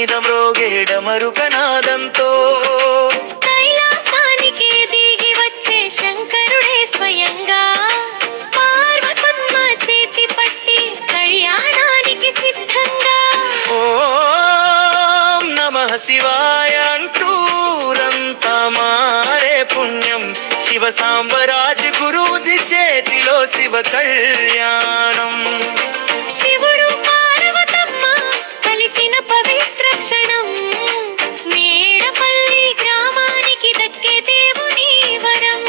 మీద మ్రోగేడమరుకనాదంతో కైలాసానికి దిగి వచ్చే శంకరుడే స్వయంగా పార్వతమ్మ చేతి పట్టి కళ్యాణానికి సిద్ధంగా. ఓం నమః శివాయ అంటూరంతా మారే పుణ్యం. శివ సాంబరాజ్ గురూజీ చేతిలో శివ కళ్యాణం. శివుడు పార్వతమ్మ కలిసిన పవిత్ర క్షణం. మేడపల్లి గ్రామానికి దక్కే దేవుని వరం.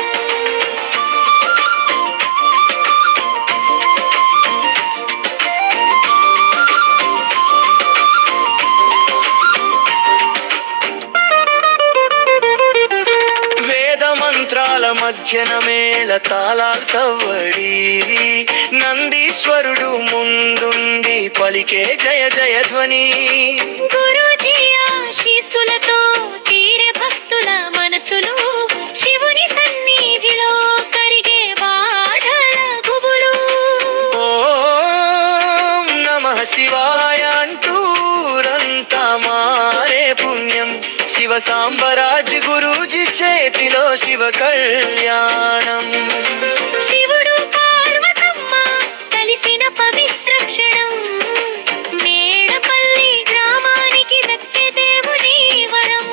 వేద మంత్రాల మధ్యన మేళ తాళాల సవ్వడి. నందీశ్వరుడు ముందుండి పలికే జయ జయ ధ్వని. గురూజీ ఆశీస్సులతో తీరే భక్తుల మనసులు. శివుని సన్నిధిలో కరిగే బాధల గుబులు. ఓం నమః శివాయ అంటూరంతా మారే పుణ్యం. శివ సాంబరాజ్ గురూజీ చేతిలో శివ కళ్యాణం. శివుడు పార్వతమ్మ కలిసిన పవిత్ర క్షణం. మేడపల్లి గ్రామానికి దక్కే దేవుని వరం.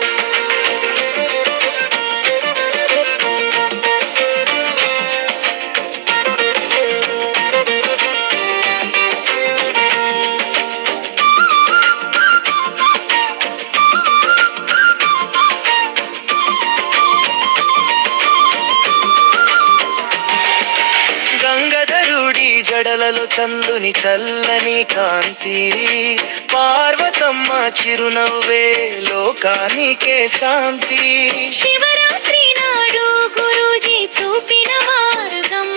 గంగధరుడి జడలలో చందుని చల్లని కాంతి. పార్వతమ్మ చిరునవ్వే లోకానికే శాంతి. శివరాత్రి నాడు గురూజీ చూపిన మార్గం.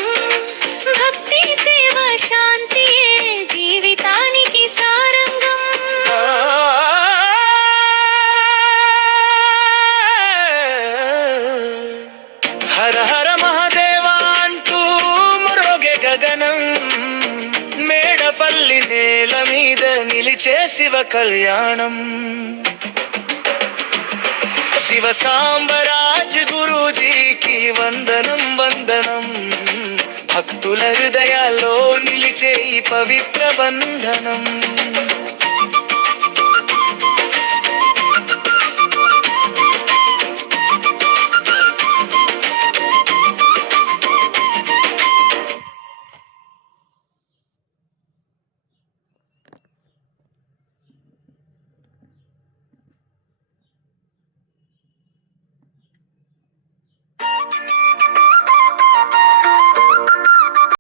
భక్తి సేవ శాంతియే జీవితానికి సారంగం. హర హర మహాదేవ అంటూ మ్రోగే గగనం. మేడపల్లి నేల మీద నిలిచే శివ కళ్యాణం. శివ సాంబరాజ్ గురూజీకి వందనం వందనం. భక్తుల హృదయాల్లో నిలిచే ఈ పవిత్ర బంధనం.